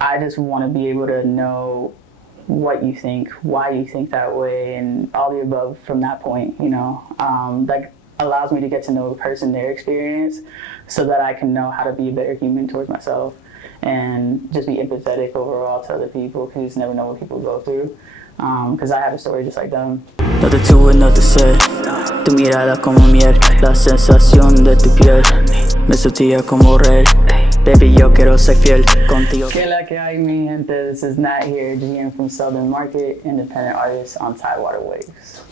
I just want to be able to know what you think, why you think that way, and all the above from that point, like allows me to get to know the person, their experience, so that I can know how to be a better human towards myself and just be empathetic overall to other people, because you just never know what people go through. Because I have a story just like them. No te tuve, no te sé. Tu mirada como miel, la sensación de tu piel me sentía como rey. Baby, yo quiero ser fiel contigo. Que la que hay, mi gente. This is Nat here, GM from Selden Market, independent artist on Tidewater Waves.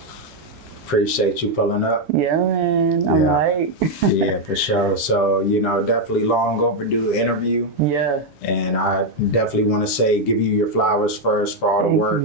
Appreciate you pulling up. Yeah, man. I'm right. Yeah, for sure. So, definitely long overdue interview. Yeah. And I definitely want to give you your flowers first for all the work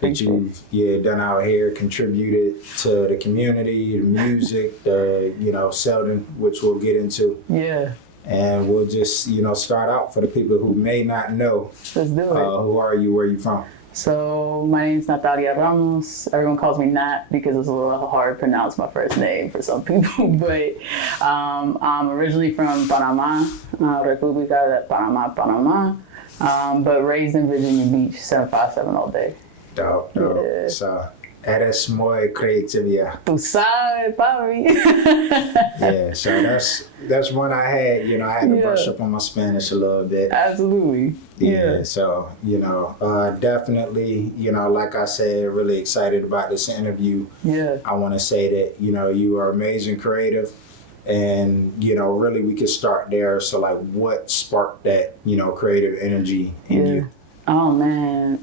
that you've done out here, contributed to the community, the music, the, Selden, which we'll get into. Yeah. And we'll just, start out for the people who may not know. Let's do it. Who are you? Where are you from? So my name's Natalia Ramos. Everyone calls me Nat because it's a little hard to pronounce my first name for some people. But I'm originally from Panama, República de Panama, but raised in Virginia Beach, 757 all day. Dope. Yeah. So, eres muy creativa. Tú sabes, papi. Yeah, so that's one I had. I had to brush up on my Spanish a little bit. Absolutely. Yeah. So, definitely, like I said, really excited about this interview. Yeah. I want to say that, you are amazing creative. And, really we could start there. So, like, what sparked that, creative energy in you? Oh, man.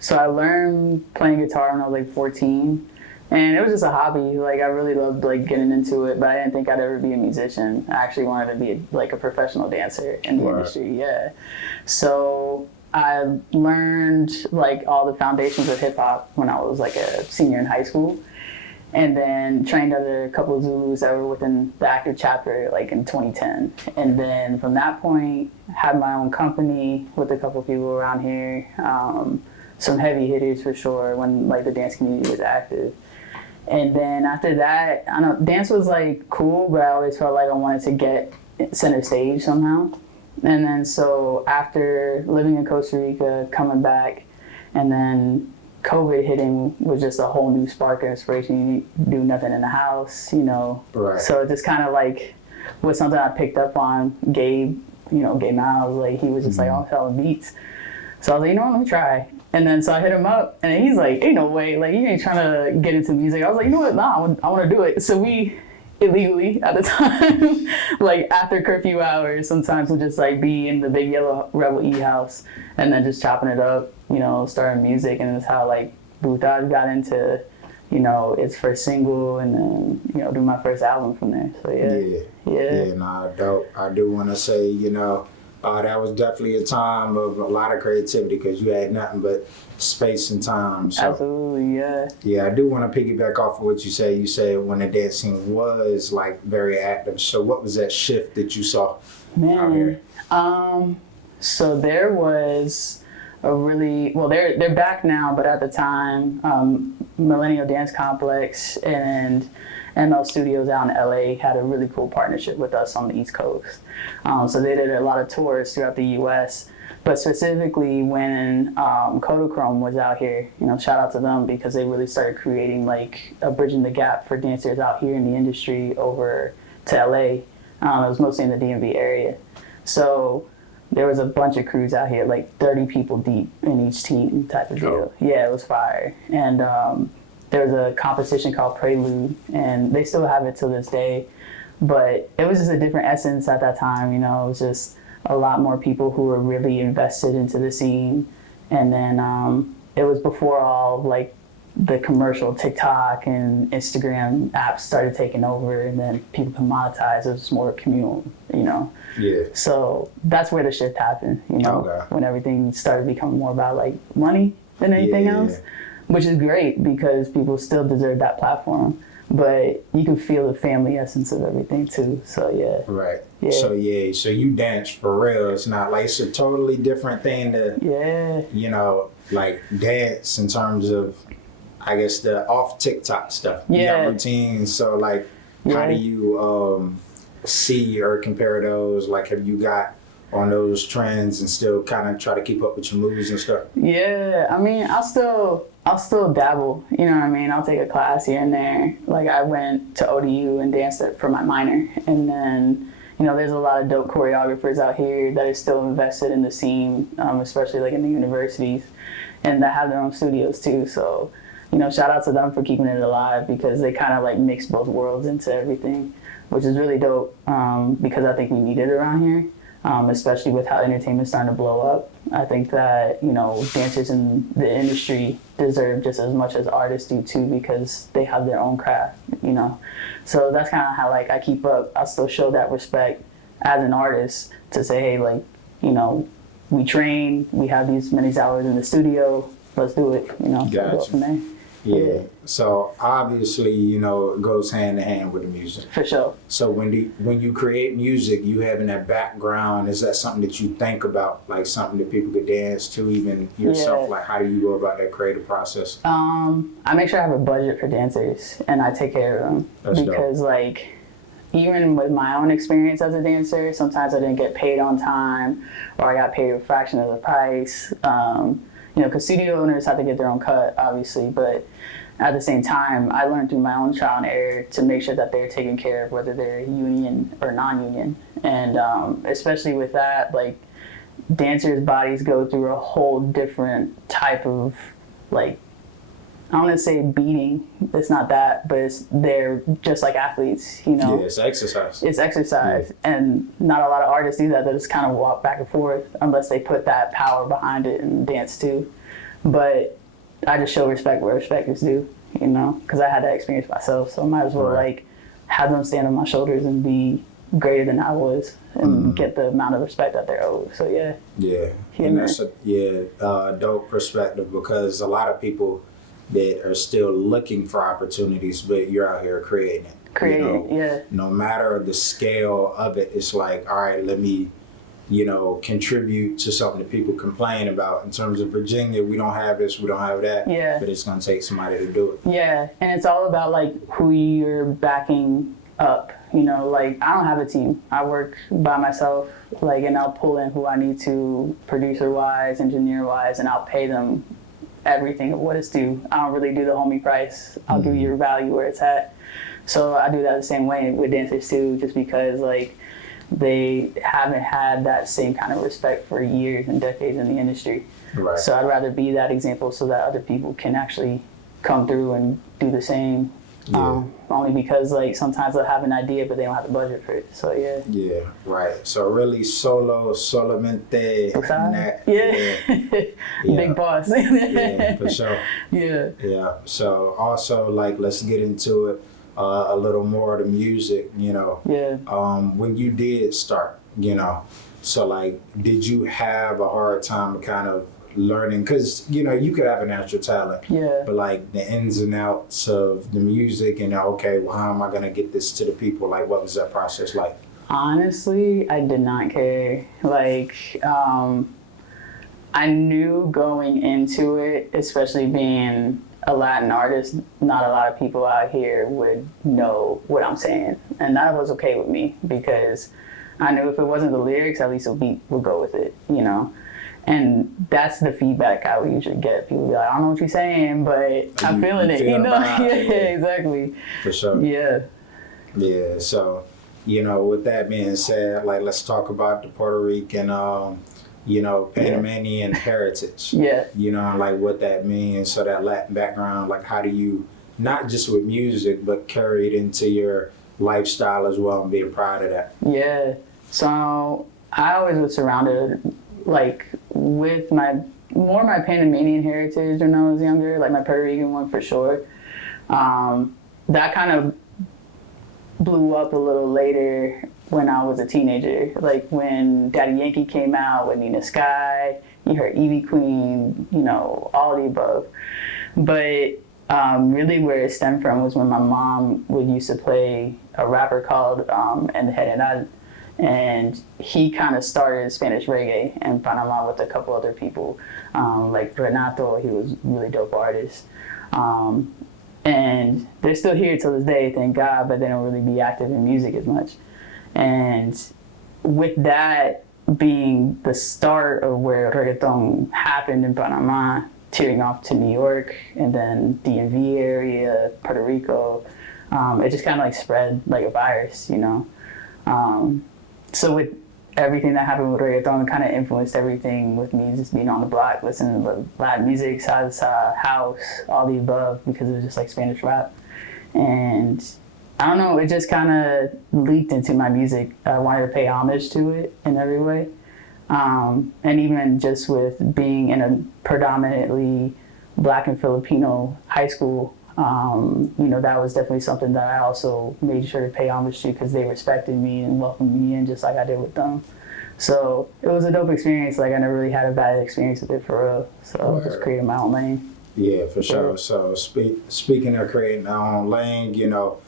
So I learned playing guitar when I was like 14. And it was just a hobby. Like, I really loved getting into it, but I didn't think I'd ever be a musician. I actually wanted to be a professional dancer in the industry. Yeah. So I learned all the foundations of hip hop when I was a senior in high school, and then trained under a couple of Zulus that were within the active chapter in 2010. And then from that point, had my own company with a couple of people around here. Some heavy hitters for sure when the dance community was active. And then after that, I know dance was cool, but I always felt like I wanted to get center stage somehow. And then so after living in Costa Rica, coming back, and then COVID hitting was just a whole new spark of inspiration. You do nothing in the house, Right. So it just kind of was something I picked up on. Gabe Miles, he was just I'm selling beats. So I was like, let me try. And then so I hit him up, and he's like, ain't no way, you ain't trying to get into music. I was like, you know what, nah, I want to do it. So we illegally at the time, after curfew hours, sometimes we'll just be in the big yellow Rebel E house, and then just chopping it up, starting music. And that's how Butad got into, its first single, and then, do my first album from there. So Yeah, nah, dope. I do want to say, that was definitely a time of a lot of creativity because you had nothing but space and time. So, absolutely, yeah. Yeah, I do want to piggyback off of what you say. You said when the dancing was very active. So what was that shift that you saw out here? So there was a really, they're back now, but at the time, Millennial Dance Complex and ML Studios out in LA had a really cool partnership with us on the East Coast. So they did a lot of tours throughout the US, but specifically when Kodachrome was out here, shout out to them because they really started creating a bridging the gap for dancers out here in the industry over to LA. It was mostly in the DMV area. So there was a bunch of crews out here, 30 people deep in each team type of deal. Yeah, it was fire. And there was a competition called Prelude, and they still have it to this day. But it was just a different essence at that time, It was just a lot more people who were really invested into the scene. And then it was before all the commercial TikTok and Instagram apps started taking over, and then people could monetize. It was more communal, Yeah. So that's where the shift happened, Okay. When everything started becoming more about money than anything else, which is great because people still deserve that platform. But you can feel the family essence of everything too. So yeah. Right. Yeah. So you dance for real. It's not it's a totally different thing to dance in terms of I guess the off TikTok stuff. You got routines. So how do you see or compare those? Have you got on those trends and still kind of try to keep up with your moves and stuff? Yeah, I mean, I'll still dabble. You know what I mean? I'll take a class here and there. Like I went to ODU and danced it for my minor, and then there's a lot of dope choreographers out here that are still invested in the scene, especially like in the universities, and that have their own studios too. So, shout out to them for keeping it alive because they kind of like mix both worlds into everything, which is really dope because I think we need it around here. Especially with how entertainment's starting to blow up. I think that, dancers in the industry deserve just as much as artists do too because they have their own craft, So that's kind of how, like, I keep up. I still show that respect as an artist to say, hey, like, we train, we have these many hours in the studio, let's do it, Gotcha. Go from there. Yeah. So obviously, it goes hand in hand with the music. For sure. So when you create music, you having that background, is that something that you think about, like something that people could dance to, even yourself? Yeah. Like, how do you go about that creative process? I make sure I have a budget for dancers and I take care of them. That's because dope. like, even with my own experience as a dancer, sometimes I didn't get paid on time or I got paid a fraction of the price. Because studio owners have to get their own cut, obviously, but at the same time, I learned through my own trial and error to make sure that they're taken care of, whether they're union or non-union. And especially with that, like, dancers' bodies go through a whole different type of, like, I don't want to say beating, it's not that, but they're just like athletes, Yeah, it's exercise. It's exercise, Yeah. And not a lot of artists do that. They just kind of walk back and forth unless they put that power behind it and dance too. But I just show respect where respect is due, because I had that experience myself, so I might as well like have them stand on my shoulders and be greater than I was and get the amount of respect that they're owed. So yeah, and that's a dope perspective because a lot of people that are still looking for opportunities, but you're out here creating it. No matter the scale of it, it's like, all right, let me, contribute to something that people complain about. In terms of Virginia, we don't have this, we don't have that. Yeah. But it's gonna take somebody to do it. Yeah, and it's all about like who you're backing up. Like I don't have a team. I work by myself. Like, and I'll pull in who I need to, producer-wise, engineer-wise, and I'll pay them everything of what it's due. I don't really do the homie price. I'll give you your value where it's at. So I do that the same way with dancers too, just because like they haven't had that same kind of respect for years and decades in the industry. Right. So I'd rather be that example so that other people can actually come through and do the same. Only because like sometimes they'll have an idea but they don't have the budget for it. So yeah. Yeah, right. So really solamente. Big boss. Yeah, for sure. Yeah. Yeah. So also like let's get into it a little more of the music, Yeah. When you did start, so like did you have a hard time kind of learning, because you could have a natural talent, but like the ins and outs of the music and okay, well, how am I gonna get this to the people? Like, what was that process like? Honestly, I did not care. Like, I knew going into it, especially being a Latin artist, not a lot of people out here would know what I'm saying, and that was okay with me because I knew if it wasn't the lyrics, at least a beat would go with it, And that's the feedback I would usually get. People be like, I don't know what you're saying, but I'm feeling it, Yeah, exactly. For sure. Yeah. Yeah, so, with that being said, like, let's talk about the Puerto Rican, Panamanian heritage. Yeah. Like what that means. So that Latin background, like how do you, not just with music, but carry it into your lifestyle as well and being proud of that? Yeah. So I always was surrounded like with my Panamanian heritage when I was younger, like my Puerto Rican one for sure. That kind of blew up a little later when I was a teenager, like when Daddy Yankee came out with Nina Sky, you heard Evie Queen, all the above. But really where it stemmed from was when my mom would used to play a rapper called And the Head and he kind of started Spanish reggae in Panama with a couple other people, like Renato. He was a really dope artist. And they're still here till this day, thank God, but they don't really be active in music as much. And with that, being the start of where reggaeton happened in Panama, tearing off to New York and then DMV area, Puerto Rico, it just kind of like spread like a virus, you know. So with everything that happened with reggaeton, it kind of influenced everything with me just being on the block, listening to Latin music, salsa, house, all the above, because it was just like Spanish rap. And I don't know, it just kind of leaked into my music. I wanted to pay homage to it in every way. And even just with being in a predominantly Black and Filipino high school, you know, that was definitely something that I also made sure to pay homage to because they respected me and welcomed me in just like I did with them. So it was a dope experience. Like I never really had a bad experience with it for real. So just created my own lane. Yeah, for sure. So speaking of creating our own lane, you know,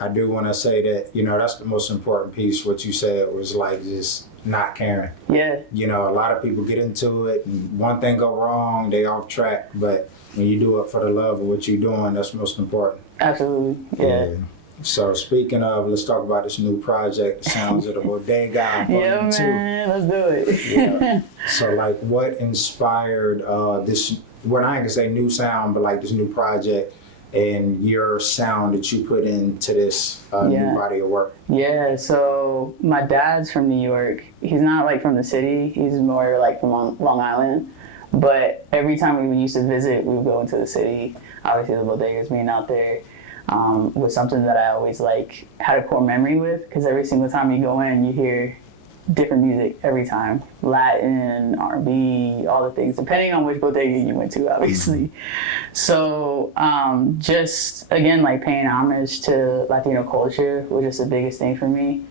I do want to say that, you know, that's the most important piece. What you said was like just not caring. Yeah. You know, a lot of people get into it and one thing go wrong, they off track. But when you do it for the love of what you're doing, that's most important. Absolutely. Yeah. So speaking of, let's talk about this new project, The Sounds of the Bodega. Yeah, man, let's do it. Yeah. So like what inspired this, well, I ain't gonna say new sound, but like this new project and your sound that you put into this new body of work? Yeah, so my dad's from New York. He's not like from the city, he's more like from Long Island. But every time we used to visit, we would go into the city. Obviously the bodegas being out there was something that I always like had a core memory with, because every single time you go in, you hear different music every time. Latin, R&B, all the things, depending on which bodega you went to, obviously. So just, again, like paying homage to Latino culture was just the biggest thing for me.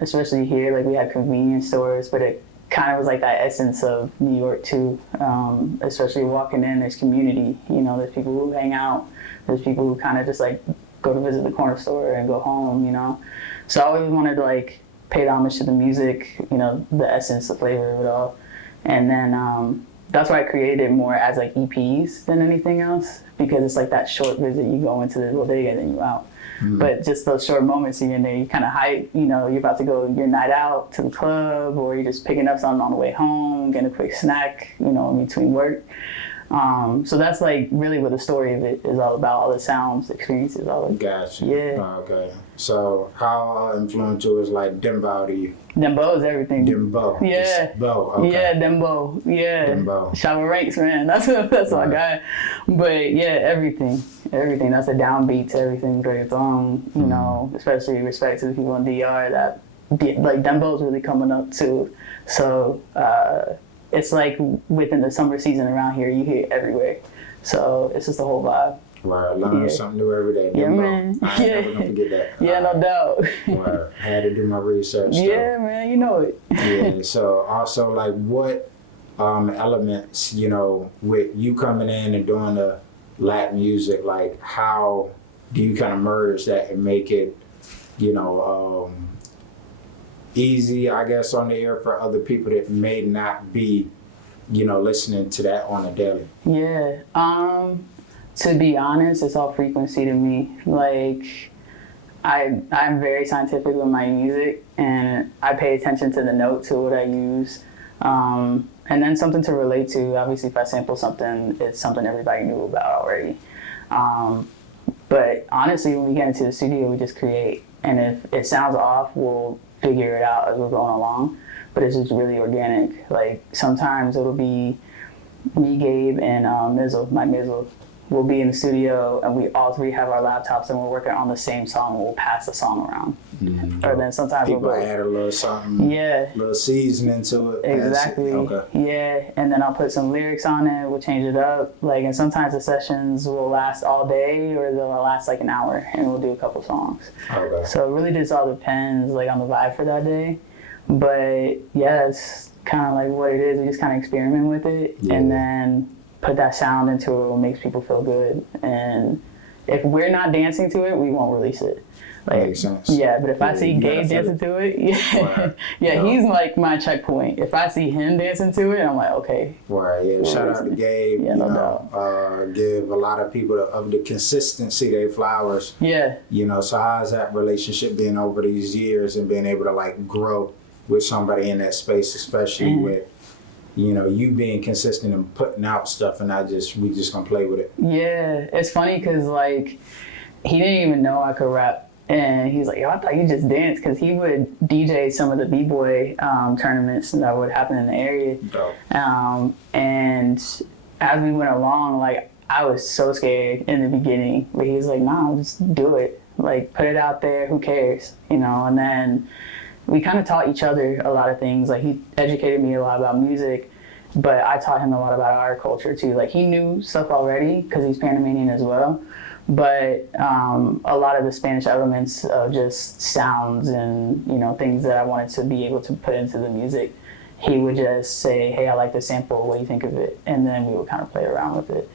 Especially here, like we had convenience stores, but it kind of was like that essence of New York too. Especially walking in, there's community, you know, there's people who hang out, there's people who kind of just like go to visit the corner store and go home, you know. So I always wanted to like paid homage to the music, you know, the essence, the flavor of it all. And then that's why I created it more as like EPs than anything else, because it's like that short visit, you go into the bodega and then you out. But just those short moments you're in there, you kind of hype, you know, you're about to go your night out to the club, or you're just picking up something on the way home, getting a quick snack, you know, in between work. So that's like really what the story of it is all about, all the sounds, experiences, all that. Gotcha. Yeah. Okay. So how influential is like Dembow to you? Dembow is everything. Dembow. Yeah. Dembow. Okay. Yeah, Dembow. Yeah. Dembow. Shower ranks, man. That's all I got. But yeah, everything. That's a downbeat to everything reggaeton, you know, especially respect to the people in DR that like Dembow's really coming up too. So it's like within the summer season around here, you hear it everywhere. So it's just a whole vibe. Wow, learn something new every day. Yeah, man. I ain't never gonna forget that. Yeah, no doubt. Wow, I had to do my research. Yeah, man, you know it. Yeah, so also like what elements, you know, with you coming in and doing the Latin music, like how do you kind of merge that and make it, you know, easy, I guess, on the air for other people that may not be, you know, listening to that on a daily? Yeah. To be honest, it's all frequency to me. Like, I'm very scientific with my music, and I pay attention to the note, to what I use. And then something to relate to. Obviously, if I sample something, it's something everybody knew about already. But honestly, when we get into the studio, we just create. And if it sounds off, we'll figure it out as we're going along. But it's just really organic. Like, sometimes it'll be me, Gabe, and Mizzle. We'll be in the studio, and we all three have our laptops, and we're working on the same song, and we'll pass the song around. Or then sometimes people add a little something, a little seasoning to it. Exactly. Okay. Yeah, and then I'll put some lyrics on it. We'll change it up. Like, and sometimes the sessions will last all day, or they'll last like an hour, and we'll do a couple songs. Okay. So it really just all depends, like, on the vibe for that day. But yeah, it's kind of like what it is. We just kind of experiment with it, and then put that sound into it, what makes people feel good. And if we're not dancing to it, we won't release it. Like, makes sense. Yeah, but if I see Gabe dancing to it, he's like my checkpoint. If I see him dancing to it, I'm like, okay. Right, yeah. Shout out to Gabe. Yeah, no doubt. Give a lot of people of the consistency their flowers. Yeah. You know, so how's that relationship been over these years and being able to like grow with somebody in that space, especially with, you know, you being consistent and putting out stuff, and we just gonna play with it. Yeah, it's funny because like he didn't even know I could rap, and he's like, "Yo, I thought you just danced," because he would DJ some of the b-boy tournaments that would happen in the area. Dope. And as we went along, like I was so scared in the beginning, but he was like, "Nah, just do it. Like put it out there. Who cares?" You know. And then we kind of taught each other a lot of things. Like he educated me a lot about music, but I taught him a lot about our culture too. Like he knew stuff already because he's Panamanian as well, but a lot of the Spanish elements of just sounds and, you know, things that I wanted to be able to put into the music, he would just say, "Hey, I like this sample. What do you think of it?" And then we would kind of play around with it.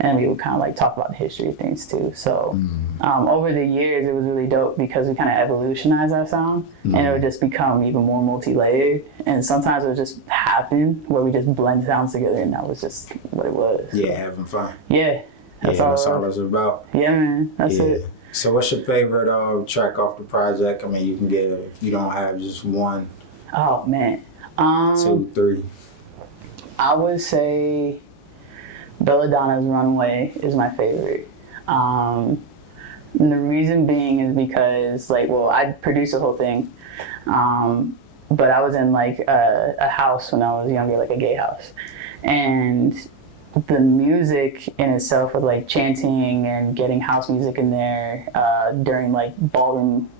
And we would kind of like talk about the history of things too. So over the years, it was really dope because we kind of evolutionized our sound, and it would just become even more multi-layered. And sometimes it would just happen where we just blend sounds together, and that was just what it was. Yeah, having fun. Yeah, that's all it's about. Yeah, man, that's it. So what's your favorite track off the project? I mean, you can get, if you don't have just one. Oh, man. 2, 3. I would say Belladonna's Runway is my favorite. And the reason being is because, like, well, I produced the whole thing, but I was in, like, a house when I was younger, like a gay house. And the music in itself with, like, chanting and getting house music in there during, like, ballroom,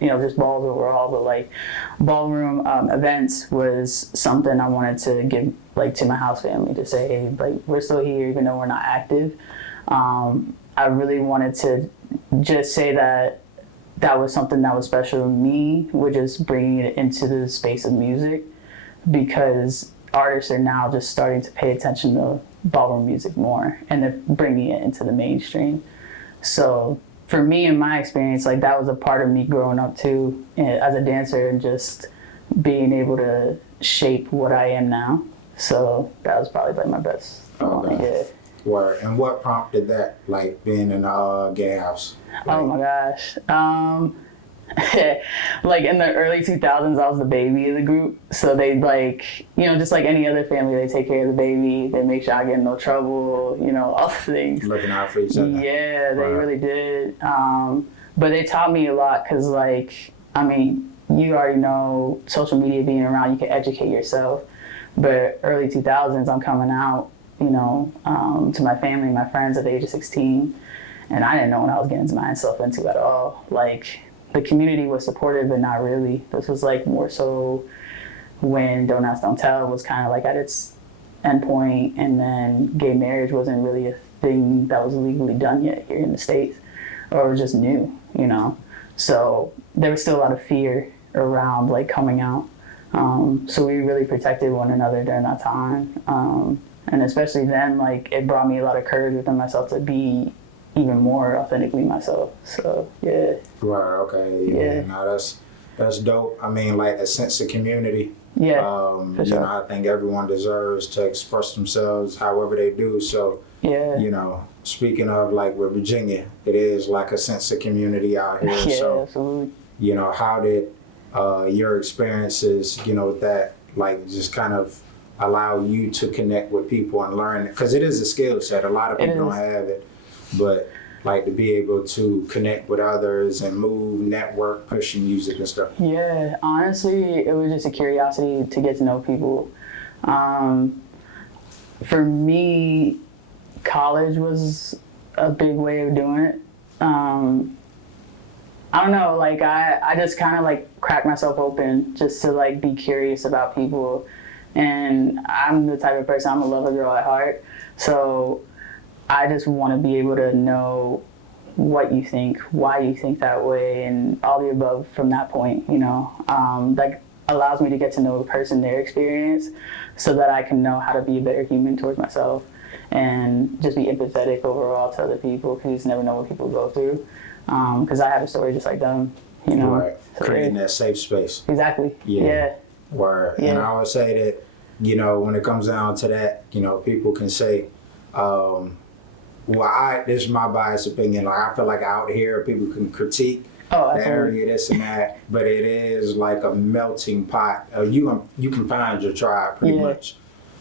you know, just balls overall, but, like, ballroom events was something I wanted to give, like, to my house family to say, hey, like, we're still here even though we're not active. I really wanted to just say that that was something that was special to me, with just bringing it into the space of music, because artists are now just starting to pay attention to ballroom music more, and they're bringing it into the mainstream. So for me, in my experience, like that was a part of me growing up too, as a dancer, and just being able to shape what I am now. So that was probably like my best. Yeah. Word. And what prompted that, like being in a gay house? Like, oh my gosh. Like in the early 2000s, I was the baby of the group. So they, like, you know, just like any other family, they take care of the baby. They make sure I get in no trouble, you know, all the things. Looking out for each other. Yeah, they really did. But they taught me a lot because, like, I mean, you already know social media being around, you can educate yourself. But early 2000s, I'm coming out, you know, to my family, my friends at the age of 16. And I didn't know what I was getting myself into at all. Like, the community was supportive, but not really. This was like more so when Don't Ask, Don't Tell was kind of like at its endpoint, and then gay marriage wasn't really a thing that was legally done yet here in the States, or just new, you know. So there was still a lot of fear around like coming out. So we really protected one another during that time. And especially then, like, it brought me a lot of courage within myself to be even more authentically myself. So yeah. Right. Okay. Yeah. No, that's dope. I mean, like a sense of community. Yeah. For sure. You know, I think everyone deserves to express themselves however they do. So yeah. You know, speaking of like with Virginia, it is like a sense of community out here. Yeah, so, absolutely. You know, how did your experiences, you know, with that, like, just kind of allow you to connect with people and learn? Because it is a skill set. A lot of people don't have it. But like to be able to connect with others and move, network, push music and stuff. Yeah, honestly, it was just a curiosity to get to know people. For me, college was a big way of doing it. I don't know, like I just kind of like cracked myself open just to like be curious about people. And I'm the type of person, I'm a lover girl at heart. So I just want to be able to know what you think, why you think that way, and all the above from that point, you know. Like allows me to get to know the person, their experience, so that I can know how to be a better human towards myself and just be empathetic overall to other people, because you just never know what people go through. Because I have a story just like them, you know. Right. So, creating that safe space. Exactly. Yeah. Word. Yeah. And I would say that, you know, when it comes down to that, you know, people can say, well, this is my biased opinion. Like, I feel like out here people can critique, Oh, the area, this and that. But it is like a melting pot. You can find your tribe pretty much.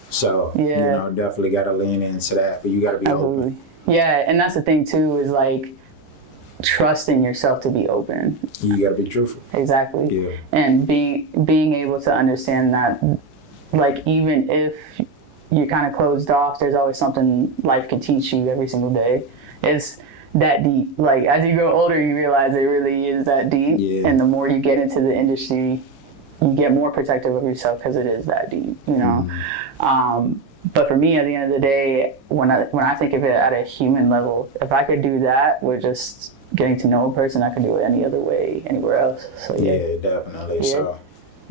So, you know, definitely got to lean into that. But you got to be open. Yeah, and that's the thing, too, is like trusting yourself to be open. You got to be truthful. Exactly. Yeah. And being able to understand that, like, even if you're kind of closed off, there's always something life can teach you every single day. It's that deep. Like, as you grow older, you realize it really is that deep. Yeah. And the more you get into the industry, you get more protective of yourself because it is that deep, you know? But for me, at the end of the day, when I think of it at a human level, if I could do that with just getting to know a person, I could do it any other way, anywhere else. So yeah, definitely. Yeah. So,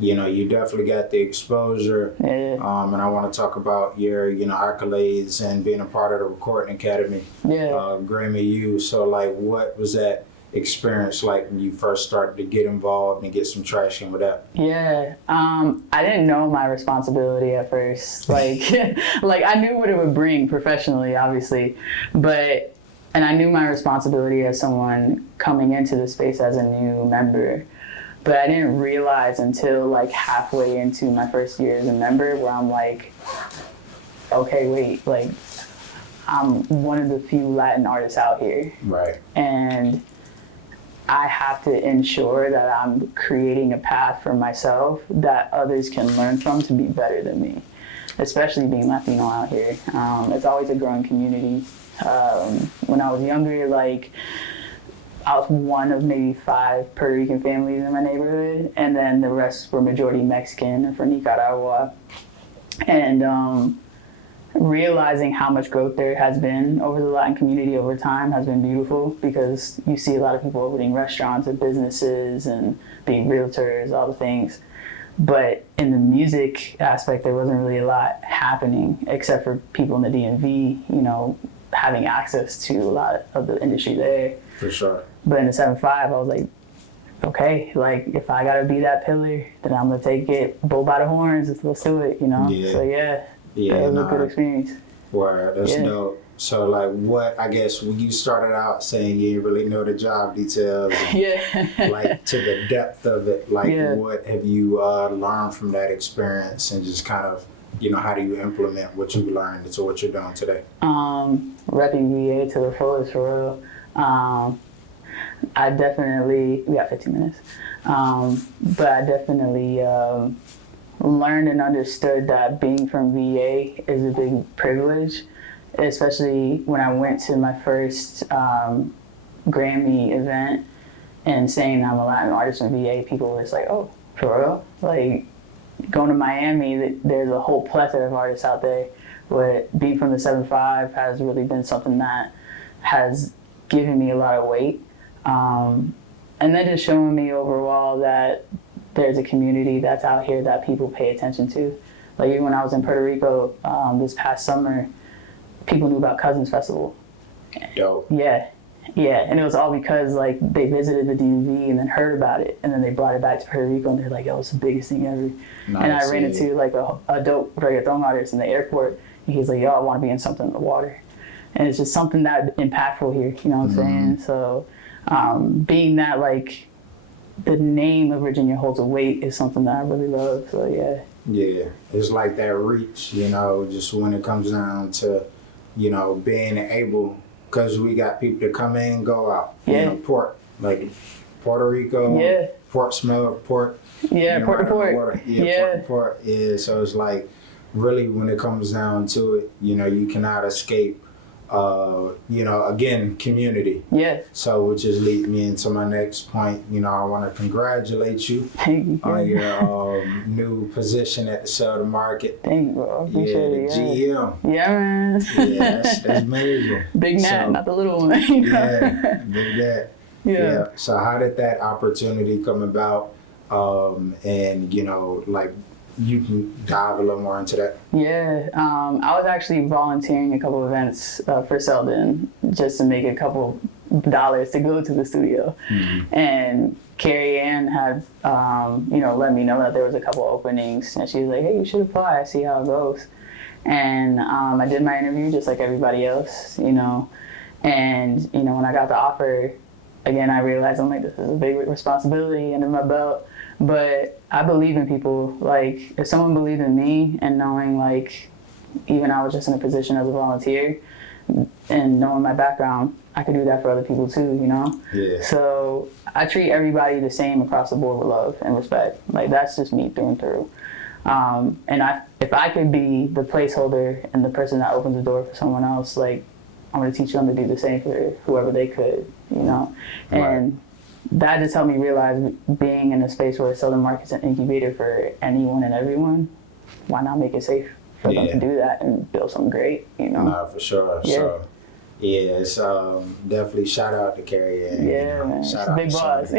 you know, you definitely got the exposure. Yeah. And I want to talk about your, you know, accolades and being a part of the Recording Academy. Yeah. Grammy U. So, like, what was that experience like when you first started to get involved and get some traction with that? Yeah. I didn't know my responsibility at first. Like, like I knew what it would bring professionally, obviously, and I knew my responsibility as someone coming into the space as a new member. But I didn't realize until like halfway into my first year as a member where I'm like, okay, wait, like I'm one of the few Latin artists out here. Right. And I have to ensure that I'm creating a path for myself that others can learn from to be better than me, especially being Latino out here. It's always a growing community. When I was younger, like, I was one of maybe 5 Puerto Rican families in my neighborhood, and then the rest were majority Mexican and from Nicaragua. And realizing how much growth there has been over the Latin community over time has been beautiful, because you see a lot of people opening restaurants and businesses and being realtors, all the things. But in the music aspect, there wasn't really a lot happening except for people in the DMV, you know, having access to a lot of the industry there. For sure. But in the 7-5, I was like, okay, like if I gotta be that pillar, then I'm gonna take it bull by the horns. Let's do it, you know? Yeah. So yeah, it was a good experience. Word, that's dope. So like what, I guess when you started out saying you didn't really know the job details, and like to the depth of it, like what have you learned from that experience, and just kind of, you know, how do you implement what you learned into what you're doing today? Repping VA to the fullest, for real. I definitely, we got 15 minutes, but I definitely learned and understood that being from VA is a big privilege, especially when I went to my first Grammy event and saying I'm a Latin artist from VA. People were just like, oh, for real? Like, going to Miami, there's a whole plethora of artists out there. But being from the 7-5 has really been something that has given me a lot of weight. And then just showing me overall that there's a community that's out here that people pay attention to. Like even when I was in Puerto Rico this past summer, people knew about Cousins Festival. Dope. Yeah. And it was all because like they visited the DMV and then heard about it, and then they brought it back to Puerto Rico and they're like, yo, it's the biggest thing ever. Nice. And I ran into like a dope reggaeton artist in the airport, and he's like, yo, I want to be in something in the water. And it's just something that impactful here, you know what I'm saying? So being that like the name of Virginia holds a weight is something that I really love, so yeah. Yeah, it's like that reach, you know, just when it comes down to, you know, being able, because we got people that come in and go out. Yeah. You know, port, like Puerto Rico, Portsmouth, port. Yeah, you know, port to port. Port. Yeah, so it's like, really when it comes down to it, you know, you cannot escape, you know, again, community. Yeah. So, which is lead me into my next point. You know, I want to congratulate you on your new position at the Selden market. Thank you, bro. Appreciate it. GM. Yeah, man. Yeah, that's major. Big Nat, not the little one. You know? Yeah, Big Nat. Yeah. So, how did that opportunity come about? And, you know, like, you can dive a little more into that. Yeah, I was actually volunteering a couple events for Selden just to make a couple dollars to go to the studio. Mm-hmm. And Carrie Ann had, you know, let me know that there was a couple openings, and she was like, hey, you should apply, see how it goes. And I did my interview just like everybody else, you know. And, you know, when I got the offer, again, I realized I'm like, this is a big responsibility under my belt. But I believe in people. Like, if someone believed in me and knowing, like, even I was just in a position as a volunteer and knowing my background, I could do that for other people too, you know? Yeah. So I treat everybody the same across the board with love and respect. Like, that's just me through and through. If I could be the placeholder and the person that opens the door for someone else, like, I'm going to teach them to do the same for whoever they could, you know? And that just helped me realize, being in a space where Selden Market's an incubator for anyone and everyone, why not make it safe for them to do that and build something great, you know? No, for sure. Yeah. So, yeah, it's definitely shout out to Carrie. And, yeah, man. Shout out big to boss.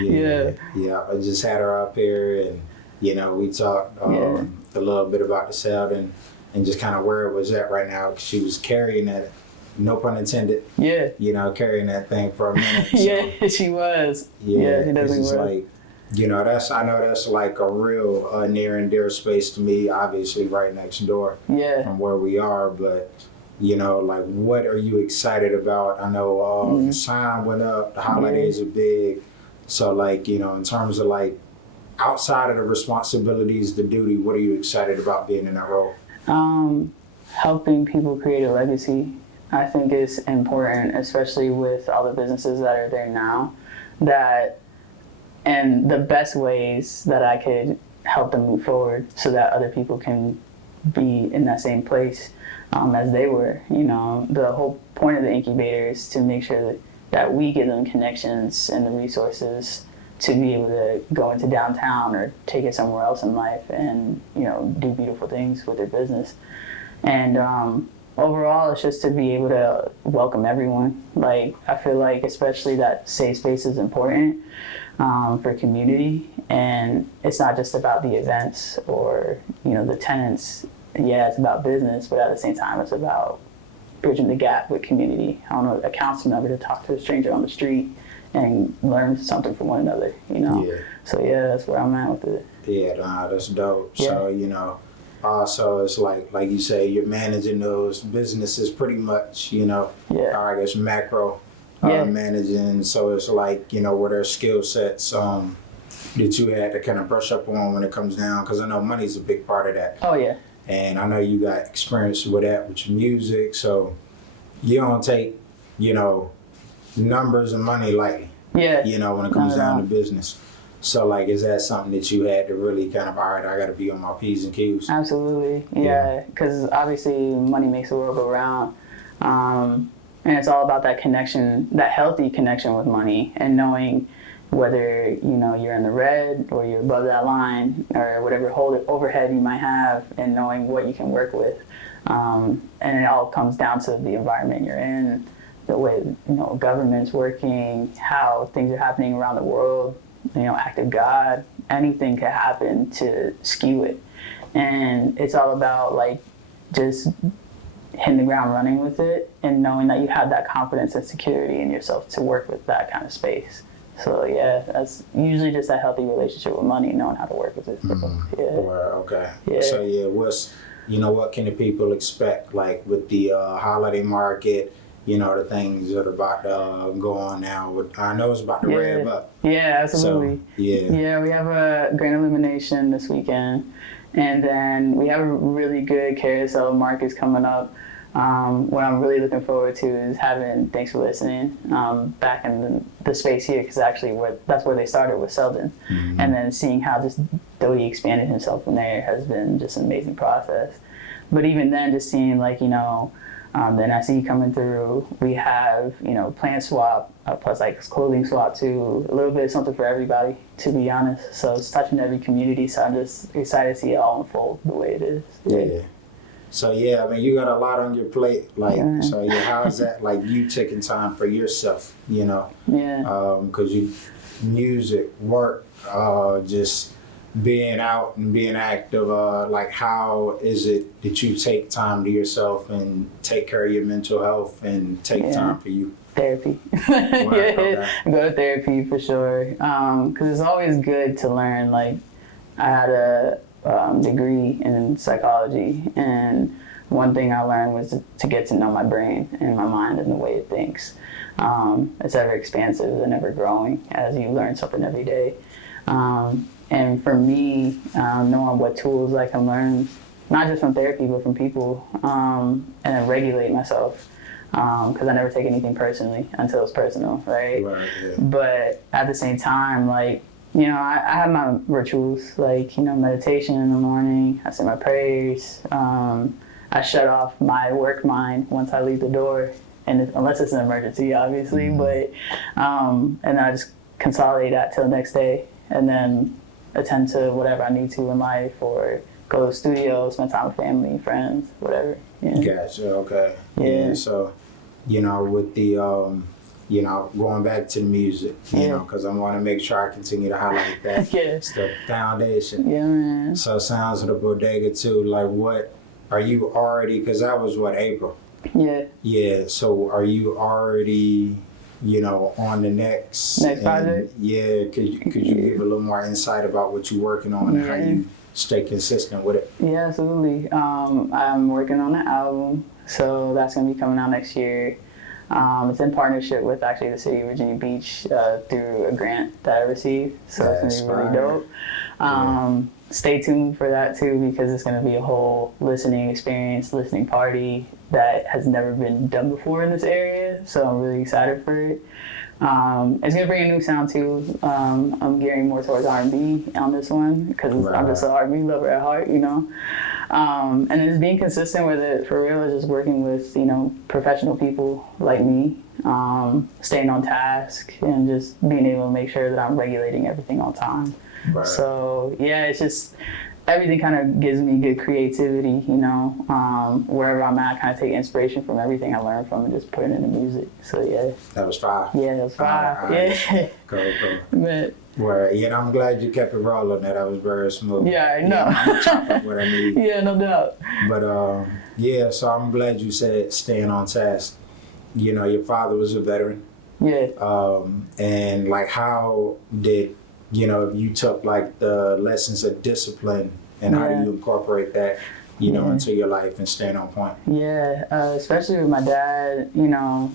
Yeah. I just had her up here, and you know, we talked a little bit about the Selden and just kind of where it was at right now. 'Cause she was carrying that, no pun intended. Yeah. You know, carrying that thing for a minute. So, yeah, she was. Yeah, she definitely was. Like, you know, I know that's like a real near and dear space to me. Obviously, right next door. Yeah. From where we are, but. You know, like, what are you excited about? I know the sign went up, the holidays are big. So, like, you know, in terms of, like, outside of the responsibilities, the duty, what are you excited about being in that role? Helping people create a legacy, I think, is important, especially with all the businesses that are there now. And the best ways that I could help them move forward so that other people can be in that same place as they were. You know, the whole point of the incubator is to make sure that we give them connections and the resources to be able to go into downtown or take it somewhere else in life and, you know, do beautiful things with their business. And overall, it's just to be able to welcome everyone. Like, I feel like especially that safe space is important for community. And it's not just about the events or, you know, the tenants. Yeah, it's about business, but at the same time, it's about bridging the gap with community. I don't know, a council member to talk to a stranger on the street and learn something from one another, you know? Yeah. So, yeah, that's where I'm at with it. Yeah, that's dope. Yeah. So, you know, also it's like you say, you're managing those businesses pretty much, you know, I guess macro managing. So it's like, you know, what are skill sets that you had to kind of brush up on when it comes down? Because I know money's a big part of that. Oh, yeah. And I know you got experience with that, with your music, so you don't take, you know, numbers and money lightly. Yeah. You know, when it comes down to business. So, like, is that something that you had to really kind of, all right, I got to be on my P's and Q's? Absolutely, yeah, because obviously money makes the world go round. And it's all about that connection, that healthy connection with money, and knowing whether, you know, you're in the red or you're above that line or whatever overhead you might have, and knowing what you can work with. And it all comes down to the environment you're in, the way, you know, government's working, how things are happening around the world, you know, act of God, anything could happen to skew it. And it's all about, like, just hitting the ground running with it and knowing that you have that confidence and security in yourself to work with that kind of space. So, yeah, that's usually just a healthy relationship with money, knowing how to work with it. Yeah. Well, okay. Yeah. So, yeah, what can the people expect, like, with the holiday market, you know, the things that are about to go on now? I know it's about to rev up. Yeah, absolutely. So, yeah, we have a grand illumination this weekend. And then we have a really good carousel of markets coming up. What I'm really looking forward to is having Thanks for Listening back in the space here, because actually that's where they started with Selden. Mm-hmm. And then seeing how just Dodie expanded himself from there has been just an amazing process. But even then, just seeing, like, you know, then I see you coming through. We have, you know, plant swap, plus like clothing swap too. A little bit of something for everybody, to be honest. So it's touching every community. So I'm just excited to see it all unfold the way it is. Yeah. So yeah, I mean, you got a lot on your plate. Like, so yeah, how is that, like, you taking time for yourself? You know. Yeah. Because music, work, just being out and being active, like, how is it that you take time to yourself and take care of your mental health and take time for you? Therapy. Go to therapy for sure. Because it's always good to learn. Like, I had degree in psychology, and one thing I learned was to get to know my brain and my mind and the way it thinks. It's ever expansive and ever growing as you learn something every day. And for me, knowing what tools I can learn, not just from therapy, but from people, and then regulate myself. Because I never take anything personally until it's personal, right? Right, yeah. But at the same time, like, you know, I have my rituals, like, you know, meditation in the morning, I say my prayers, I shut off my work mind once I leave the door, and unless it's an emergency, obviously, but, and I just consolidate that till the next day, and then attend to whatever I need to in life, or go to the studio, spend time with family, friends, whatever. Yeah. Gotcha, okay. Yeah. So, you know, with the, you know, going back to the music, you know, because I want to make sure I continue to highlight that. Yeah. It's the foundation. Yeah, man. So sounds of the bodega too, like what, are you already, because that was what, April? Yeah. Yeah, so are you already, you know, on the next project? Yeah, could you give a little more insight about what you're working on and how you stay consistent with it? Yeah, absolutely. I'm working on an album, so that's going to be coming out next year. It's in partnership with actually the city of Virginia Beach through a grant that I received, so it's going to be really dope. Stay tuned for that too, because it's going to be a whole listening experience, listening party that has never been done before in this area, so I'm really excited for it. It's going to bring a new sound too. I'm gearing more towards R&B on this one, because I'm just an R&B lover at heart, you know. And just being consistent with it, for real, is just working with, you know, professional people like me, staying on task, and just being able to make sure that I'm regulating everything on time. Right. So, yeah, it's just, everything kind of gives me good creativity, you know. Wherever I'm at, I kind of take inspiration from everything I learn from and just put it into music. So, yeah. That was fire. Yeah, that was fire. Yeah. Cool. But, Well, you know, I'm glad you kept it rolling. That was very smooth. yeah, I know. Yeah, I'm gonna chop up what I need. Yeah, no doubt. But yeah, so I'm glad you said staying on task. You know, your father was a veteran. Yeah. And like, how did, you know, you took like the lessons of discipline and how do you incorporate that, you know, into your life and staying on point? Yeah, especially with my dad, you know,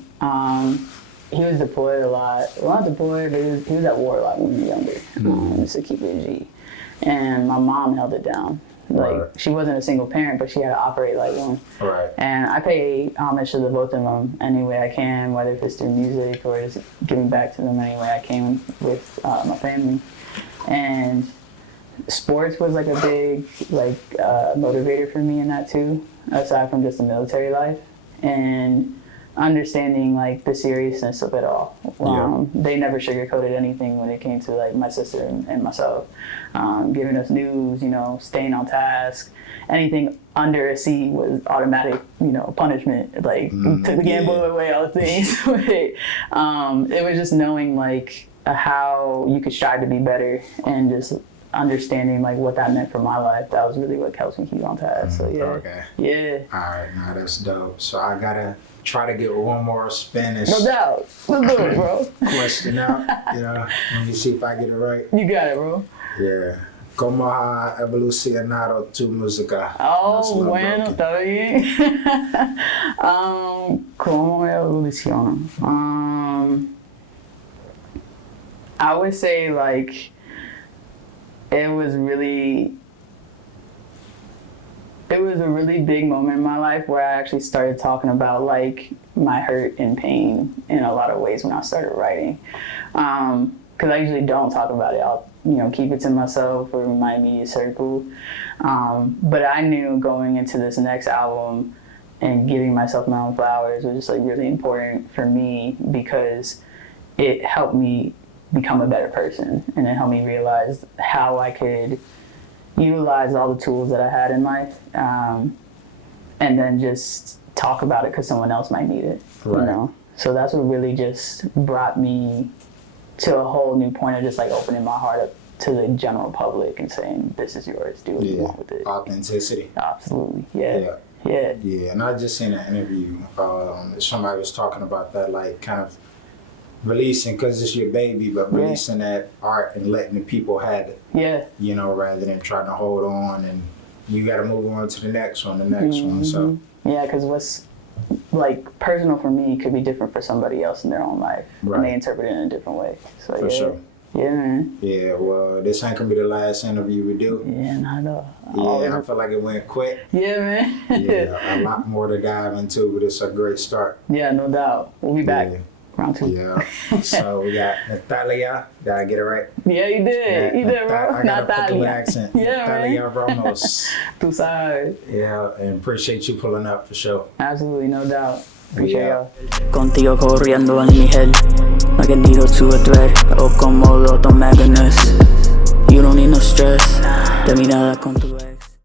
he was deployed a lot. Well, not deployed, but he was at war a lot when we were younger, just to keep it G. And my mom held it down. Like, she wasn't a single parent, but she had to operate like one. Right. And I pay homage to the both of them any way I can, whether it's through music or just giving back to them any way I can with my family. And sports was like a big motivator for me in that too, aside from just the military life. And understanding like the seriousness of it all. They never sugarcoated anything when it came to like my sister and myself. Giving us news, you know, staying on task. Anything under a C was automatic, you know, punishment. Like, took the gamble away, all the things. It was just knowing like how you could strive to be better, and just understanding like what that meant for my life. That was really what helps me keep on task. So yeah. Okay. Yeah. All right, now that's dope. So I gotta try to get one more Spanish. No doubt. Let's do it, bro. Question out. You know, let me see if I get it right. You got it, bro. Yeah. ¿Cómo ha evolucionado tu música? Oh, bueno, está bien. ¿Cómo evoluciona? I would say like it was a really big moment in my life where I actually started talking about like my hurt and pain in a lot of ways when I started writing. Because I usually don't talk about it. I'll, you know, keep it to myself or my immediate circle. But I knew going into this next album and giving myself my own flowers was just like really important for me, because it helped me become a better person, and it helped me realize how I could utilize all the tools that I had in life, and then just talk about it because someone else might need it. Right. You know? So that's what really just brought me to a whole new point of just like opening my heart up to the general public and saying, this is yours, do what you want with it. Authenticity. Absolutely. Yeah. And I just seen an interview, somebody was talking about that, like kind of releasing, because it's your baby, but releasing that art and letting the people have it. Yeah. You know, rather than trying to hold on and you got to move on to the next one, So yeah, because what's like personal for me could be different for somebody else in their own life, and they interpret it in a different way. So for sure. Yeah, man. Yeah, well, this ain't gonna be the last interview we do. Yeah, not at all. Yeah, I feel like it went quick. Yeah, man. Yeah, a lot more to dive into, but it's a great start. Yeah, no doubt. We'll be back. Yeah. Round 2. Yeah. So we got Natalia. Did I get it right? Yeah, you did. Yeah, You did, bro. I got a Natalia. Portugal accent. Yeah, Natalia man. Ramos. Tú sabes. Yeah, and appreciate you pulling up for sure. Absolutely, no doubt. Appreciate y'all. Contigo corriendo en mi gel. Like I need to a thread. O como Dr. Magnus. You don't need no stress. De mi nada con tu